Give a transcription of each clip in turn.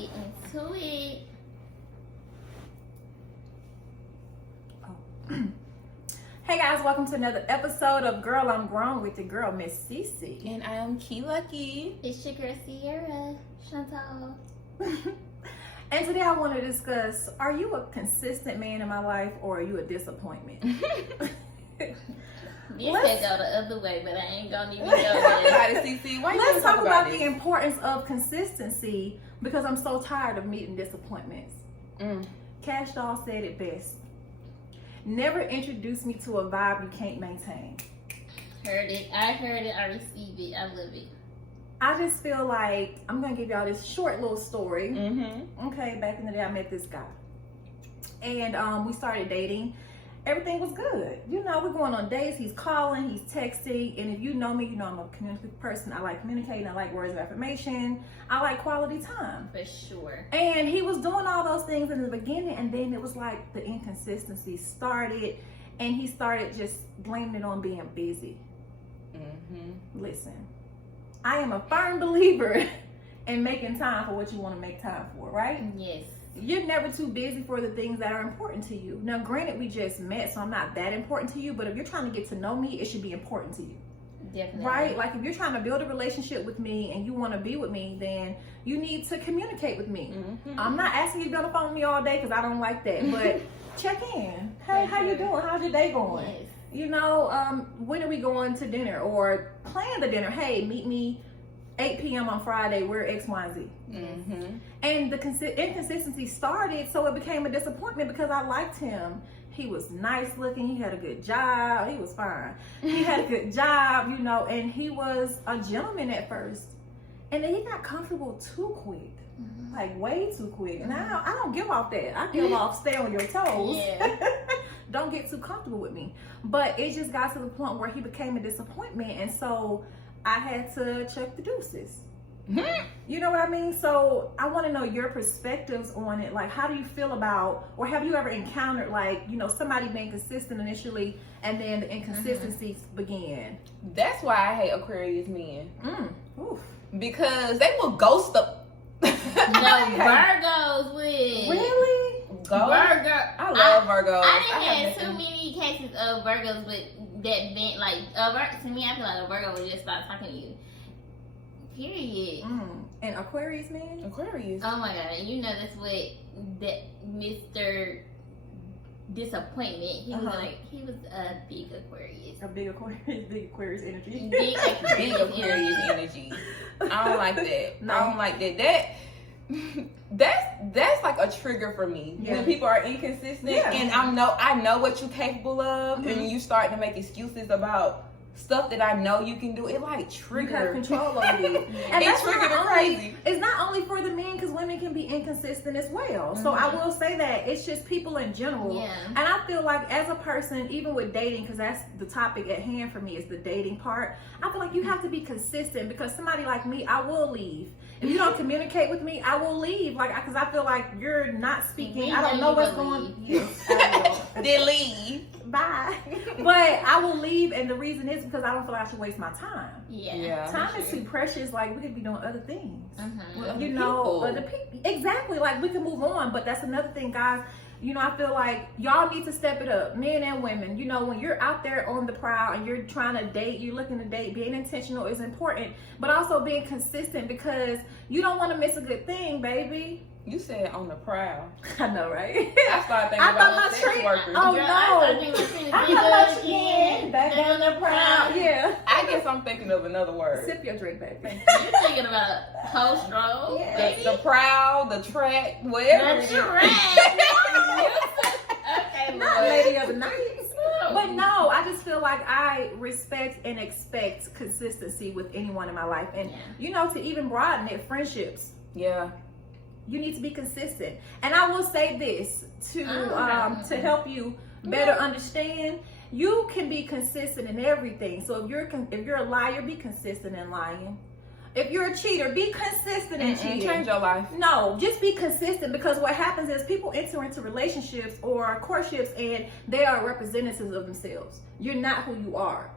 get into it. Hey guys, welcome to another episode of Girl I'm Grown with your girl Miss Cece. And I am Key Lucky. It's your girl Sierra Chantal. And today I want to discuss, are you a consistent man in my life or are you a disappointment? This could go the other way, but I ain't gonna even go there. Cece, why Let's you talk about this? the importance of consistency because I'm so tired of meeting disappointments. Cash Doll said it best. Never introduce me to a vibe you can't maintain. Heard it. I heard it. I received it. I love it. I just feel like I'm gonna give y'all this short little story. Mm-hmm. Okay, back in the day I met this guy. And we started dating. Everything was good. You know, we're going on dates. He's calling, he's texting. And if you know me, you know I'm a communicative person. I like communicating. I like words of affirmation. I like quality time. For sure. And he was doing all those things in the beginning. And then it was like the inconsistency started. And he started just blaming it on being busy. Mm-hmm. Listen, I am a firm believer in making time for what you want to make time for, right? Yes. You're never too busy for the things that are important to you. Now, granted, we just met, so I'm not that important to you, but if you're trying to get to know me, it should be important to you. Definitely. Right? Like, if you're trying to build a relationship with me and you want to be with me, then you need to communicate with me. Mm-hmm. I'm not asking you to be on the phone with me all day because I don't like that, but check in. Hey, how you doing? How's your day going? Yes. You know, when are we going to dinner? Or plan the dinner. Hey, meet me 8 p.m. on Friday. We're X, Y, and Z. Mm-hmm. And the inconsistency started, so it became a disappointment because I liked him. He was nice looking. He had a good job. He was fine. He had a good job, you know, and he was a gentleman at first. And then he got comfortable too quick. Mm-hmm. Like way too quick. And I don't give off that. I give off stay on your toes. Yeah. Don't get too comfortable with me. But it just got to the point where he became a disappointment. And so I had to check the deuces. You know what I mean? So I want to know your perspectives on it. Like, how do you feel about, or have you ever encountered, like, you know, somebody being consistent initially and then the inconsistencies began? That's why I hate Aquarius men. Oof. Because they will ghost up. No, Virgos would. Really? Ghost? Virgo. I love Virgos. I didn't have have too nothing- many cases of Virgos, but that vent, like, to me, I feel like a Virgo would just stop talking to you. Period. And Aquarius man? Aquarius. Oh my god, you know that's what that Mr. Disappointment, he was a big Aquarius. A big Aquarius energy. Big Aquarius, Big Aquarius energy. I don't like that. No. I don't like that. That's like a trigger for me when people are inconsistent and I know what you're capable of and you start to make excuses about stuff that I know you can do. It like You have trigger control over you. And it that's triggered not it only, crazy. it's not only for the men, because women can be inconsistent as well. So I will say that it's just people in general. Yeah. And I feel like as a person, even with dating, because that's the topic at hand for me, is the dating part. I feel like you have to be consistent, because somebody like me, I will leave. If you don't communicate with me, I will leave. Like, because I feel like you're not speaking. I don't know what's going on. Yes, I will. Then leave. Bye. But I will leave, and the reason is because I don't feel like I should waste my time. Yeah. Time is too precious. Like, we could be doing other things. With You other know, people. other people. Exactly. Like, we can move on. But that's another thing, guys. You know, I feel like y'all need to step it up, men and women. You know, when you're out there on the prowl and you're trying to date, you're looking to date, being intentional is important, but also being consistent, because you don't want to miss a good thing, baby. You said on the prowl. I know, right? I started thinking I thought about my sex train- workers. Oh, Girl, no. I thought you were finna I be thought good again. Back on the prowl. Yeah. I guess I'm thinking of another word. Sip your drink, baby. Thank You're thinking about post roll, Yeah. baby. The prowl, the track, whatever. The it is. track. Okay, Not Lord. lady of the night. But no, I just feel like I respect and expect consistency with anyone in my life. And, you know, to even broaden it, friendships. Yeah. You need to be consistent. And I will say this to help you better understand. You can be consistent in everything. So if you're a liar, be consistent in lying. If you're a cheater, be consistent in cheating. Change your life. No, just be consistent, because what happens is people enter into relationships or courtships and they are representatives of themselves. You're not who you are.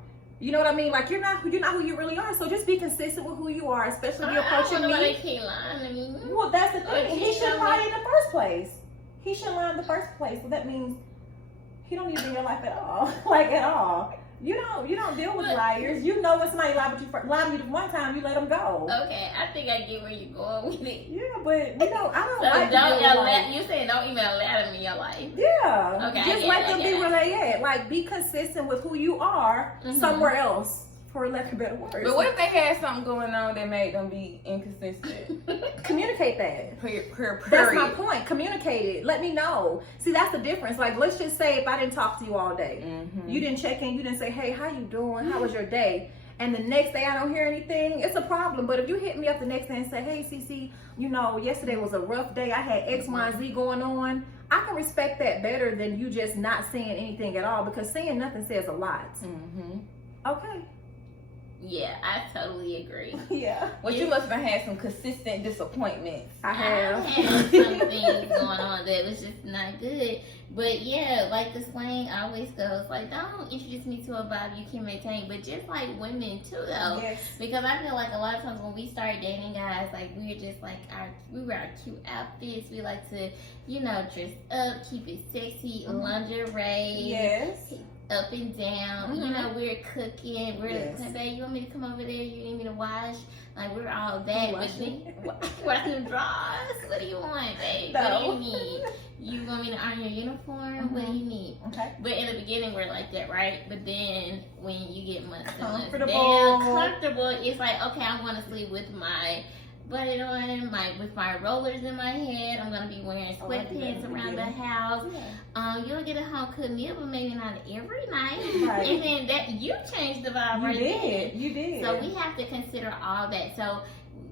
You know what I mean? Like you're not who you really are. So just be consistent with who you are, especially if you're approaching me. They can't lie to me. Well, that's the thing. He shouldn't lie in the first place. He shouldn't lie in the first place. So that means he don't need to be in your life at all. Like at all. You don't deal with liars. You know when somebody lied to you one time, you let them go. Okay, I think I get where you're going with it. Yeah, but I don't So like don't you saying don't even allow them in your life. Yeah. Okay. Just let them be where they at. Like be consistent with who you are somewhere else, for lack of better words. But what if they had something going on that made them be inconsistent? Communicate that. Period. That's my point. Communicate it. Let me know. See, that's the difference. Like, let's just say if I didn't talk to you all day, you didn't check in, you didn't say, hey, how you doing? How was your day? And the next day I don't hear anything, it's a problem. But if you hit me up the next day and say, hey, Cece, you know, yesterday was a rough day. I had X, Y, and Z going on. I can respect that better than you just not saying anything at all, because saying nothing says a lot. Okay. Yeah, I totally agree. Yeah. Well, you must have had some consistent disappointments. I have some things going on that was just not good. But yeah, like the slang always goes, like, don't introduce me to a vibe you can maintain. But just like women too, though. Yes. Because I feel like a lot of times when we start dating guys, like we're just like we wear our cute outfits. We like to, you know, dress up, keep it sexy, lingerie. Yes. Up and down, you know, we're cooking, we're like, babe, you want me to come over there? You need me to wash? Like, we're all that, but then, washing drawers? What do you want, babe? No. What do you need? You want me to iron your uniform? What do you need? Okay. But in the beginning, we're like that, right? But then, when you get months and months Comfortable. down, comfortable, it's like, okay, I want to sleep with my button on, with my rollers in my head. I'm gonna be wearing sweatpants around the house. You'll get a home cooked meal, but maybe not every night. Right. And then that you changed the vibe right there. You did. So we have to consider all that. So,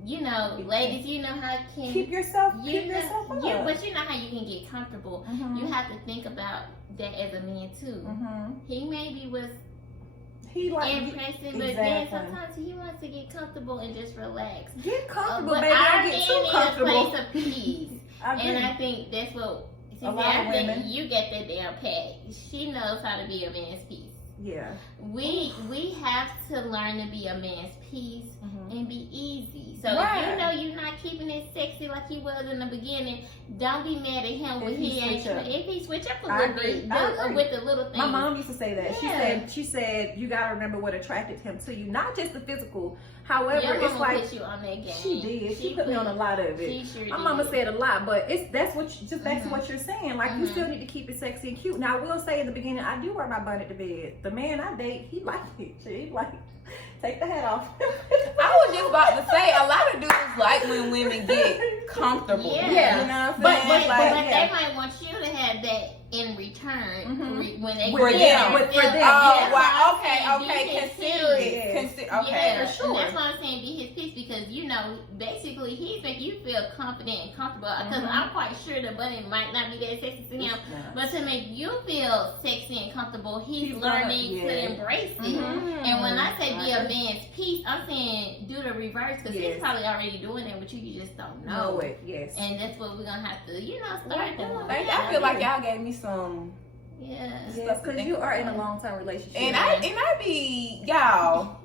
you know, ladies, you know how it can keep yourself up. but you know how you can get comfortable. You have to think about that as a man too. He maybe was impressive, but then sometimes he wants to get comfortable and just relax. Get comfortable, but baby. our Don't get too man in comfortable. a place of peace. And I think that's what I think you get that down pat. She knows how to be a man's peace. Yeah. We have to learn to be a man's peace and be easy. So right. if you know you're not keeping it sexy like he was in the beginning, don't be mad at him when if he switch up a little bit with the little things. My mom used to say that. Yeah. She said you gotta remember what attracted him to you, not just the physical. However, your it's like put you on that game. She did. She put me on a lot of it. She sure My did. mama said a lot, but back to what you're saying. Like you still need to keep it sexy and cute. Now I will say in the beginning, I do wear my bonnet to bed. The man I date, he liked it. He like take the hat off. I was just about to say a lot of dudes like when women get comfortable. Yeah. You know what I'm saying? But they might want you to have that in return when they for them. Okay. Consider it. Yeah, for sure. And that's why I'm saying be his peace, because you know basically he's making you feel confident and comfortable. Because I'm quite sure the bunny might not be that sexy to him, but to make you feel sexy and comfortable, he's learning to embrace it. And when I say be a man's peace, I'm saying do the reverse, because he's probably already doing it, but you just don't know it. Yes. And that's what we're gonna have to, start doing. I feel like y'all gave me some. Yes, because you are in a long-term relationship, and I be y'all.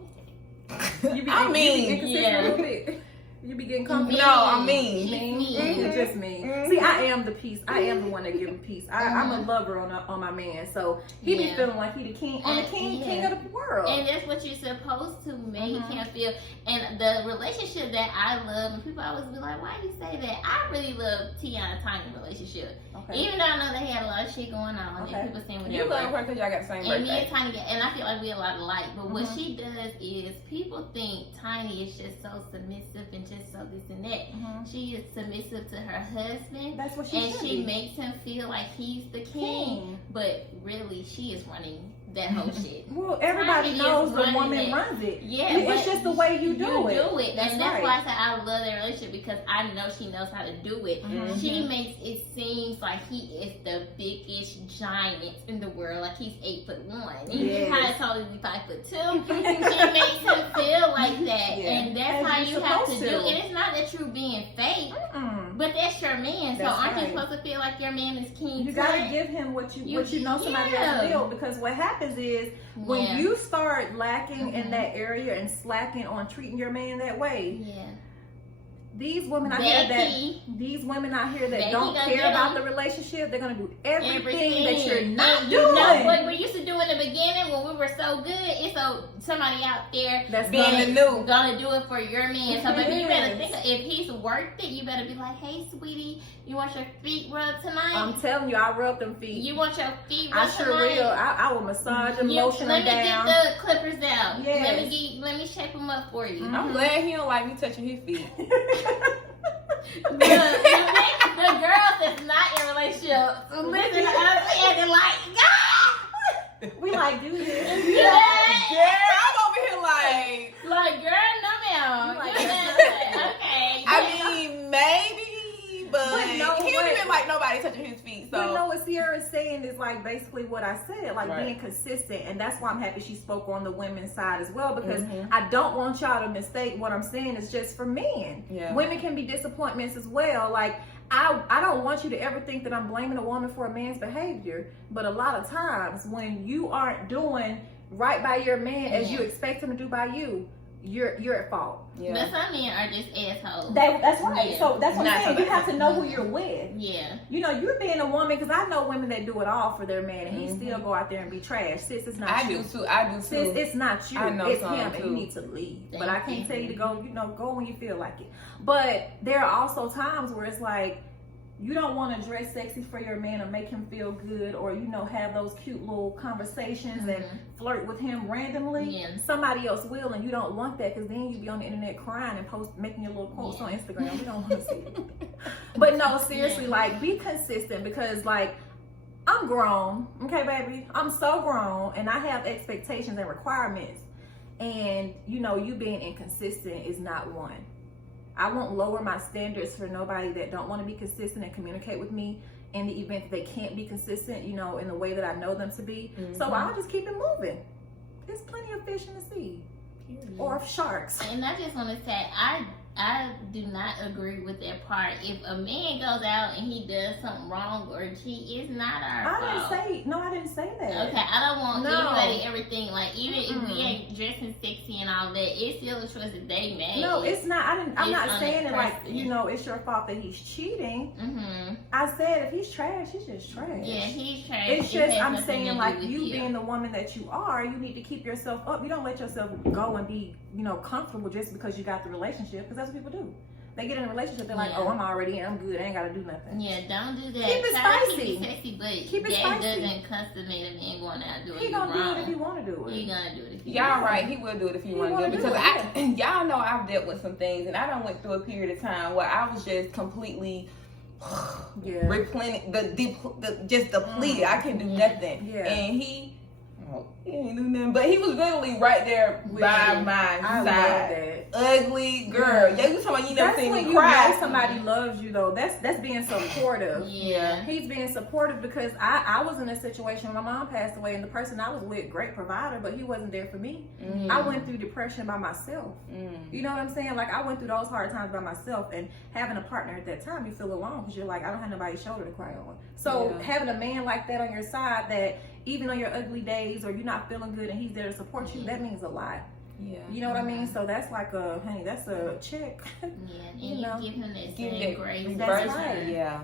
You be inconsistent a little bit. You be getting comfortable. No, I'm mean. It's just me. See, I am the peace. I am the one that give him peace. I'm a lover on my man, so he be feeling like he the king, king of the world. And that's what you're supposed to make him feel. And the relationship that I love, and people always be like, "Why you say that?" I really love Tia and Tiny relationship. Okay. Even though I know they had a lot of shit going on, and people saying whatever. You love her because y'all got the same birthday. And me and Tiny, and I feel like we a lot alike. But what she does is people think Tiny is just so submissive and just so this and that. She is submissive to her husband. That's what she and she makes him feel like he's the king. But really, she is running that whole shit. Well, everybody knows the woman runs it. Yeah, it's just the way you do it. That's why I say I love their relationship, because I know she knows how to do it. She makes it seem like he is the biggest giant in the world, like he's 8'1", and he's probably totally 5'2". She makes him feel like that, and that's how you have to do. And it's not that you're being fake, but that's your man. So aren't you supposed to feel like your man is king? You gotta give him what you know somebody else will. Because what happens is when you start lacking in that area and slacking on treating your man that way. Yeah. These women out here that don't care about the relationship, they're gonna do everything that you're not doing. You know what we used to do in the beginning when we were so good? It's somebody out there that's gonna do it for your man. So baby, you better think if he's worth it. You better be like, hey, sweetie, you want your feet rubbed tonight? I'm telling you, I rub them feet. You want your feet rubbed tonight? I sure will. I will massage them, lotion them down. Let me get the clippers out. Yes. Let me shape them up for you. I'm glad he don't like me touching his feet. the girls that's not in relationships listen to us acting like God. We like do this. Yeah, I'm over here like girl, no ma'am. Like, okay. I mean, maybe, but he don't even like nobody touching his feet. So. But no, what Sierra's saying is like basically what I said, like being consistent, and that's why I'm happy she spoke on the women's side as well, because I don't want y'all to mistake what I'm saying is just for men. Yeah. Women can be disappointments as well. Like I don't want you to ever think that I'm blaming a woman for a man's behavior, but a lot of times when you aren't doing right by your man as you expect him to do by you, you're at fault. Yeah. But some men are just assholes. That's right. Yeah. So that's what I'm saying. You have to know who you're with. Yeah. You know, you're being a woman, because I know women that do it all for their man, and he still go out there and be trash. Sis, it's not you. I do too. Sis, it's not you. I know it's him, too. and you need to leave. But I can't tell you to go. You know, go when you feel like it. But there are also times where it's like, you don't want to dress sexy for your man or make him feel good, or, you know, have those cute little conversations and flirt with him randomly. Yeah. Somebody else will, and you don't want that, because then you be on the internet crying and making your little posts on Instagram. We don't want to see it. But no, seriously, like, be consistent, because, like, I'm grown, okay, baby? I'm so grown, and I have expectations and requirements. And, you know, you being inconsistent is not one. I won't lower my standards for nobody that don't want to be consistent and communicate with me in the event that they can't be consistent, you know, in the way that I know them to be. So I'll just keep it moving. There's plenty of fish in the sea. Or sharks. And I just want to say, I do not agree with that part. If a man goes out and he does something wrong or cheat, it's not our fault. I didn't say that. Okay, I don't want anybody everything. Like, even if we ain't dressing sexy and all that, it's still a choice that they made. No, it's not. I'm not saying it like, you know, it's your fault that he's cheating. I said if he's trash, he's just trash. Yeah, he's trash. It's just, I'm saying, like, you being the woman that you are, you need to keep yourself up. You don't let yourself go and be, you know, comfortable just because you got the relationship, because that's what people do. They get in a relationship, they're like, oh, I'm already in, I'm good, I ain't gotta do nothing. Yeah, don't do that. Keep it spicy. Keep it sexy, but keep it that spicy. doesn't consummate a man going out doing it. He gonna do it if he wanna do it. He gonna do it if he Y'all right, he will do it if he wanna do it. Because y'all know I've dealt with some things, and I done went through a period of time where I was just completely just depleted. I couldn't do nothing. Yeah. And he ain't do nothing, but he was literally right there by my side. Ugly girl. Yeah, you talking about you never seen me cry. You know somebody loves you though. That's being supportive. Yeah. He's being supportive, because I was in a situation when my mom passed away, and the person I was with, great provider, but he wasn't there for me. I went through depression by myself. You know what I'm saying? Like, I went through those hard times by myself, and having a partner at that time, you feel alone, because you're like, I don't have nobody's shoulder to cry on. So having a man like that on your side, that even on your ugly days or you're not feeling good and he's there to support you, that means a lot. Yeah. You know what I mean? So that's like that's a check. Yeah, and you know, give him that same grace. That's right. Yeah.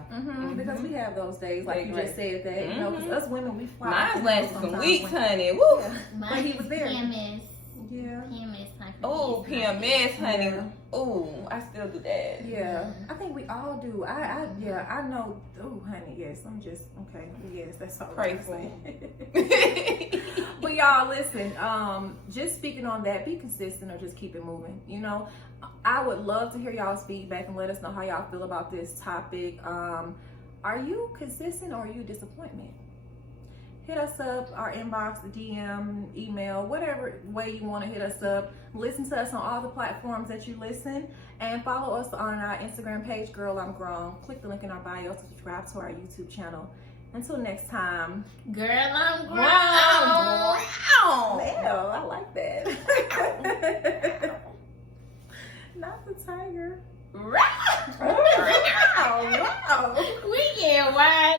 Because we have those days, like you just said that. You know, because us women, we fly. Mine lasted some weeks, honey. Woo. Yeah. But he was there. PMS. Yeah. PMS time. Oh, PMS, honey. Yeah. Oh, I still do that. Yeah. I think we all do. I know. Oh, honey, yes. I'm just okay. Yes, that's all right. But y'all, listen. Just speaking on that, be consistent or just keep it moving. You know, I would love to hear y'all's feedback and let us know how y'all feel about this topic. Are you consistent or are you a disappointment? Hit us up, our inbox, DM, email, whatever way you want to hit us up. Listen to us on all the platforms that you listen, and follow us on our Instagram page, Girl I'm Grown. Click the link in our bio to subscribe to our YouTube channel. Until next time, Girl I'm Grown. Well, I like that. Not tiger. Wow. Wow. We get wide.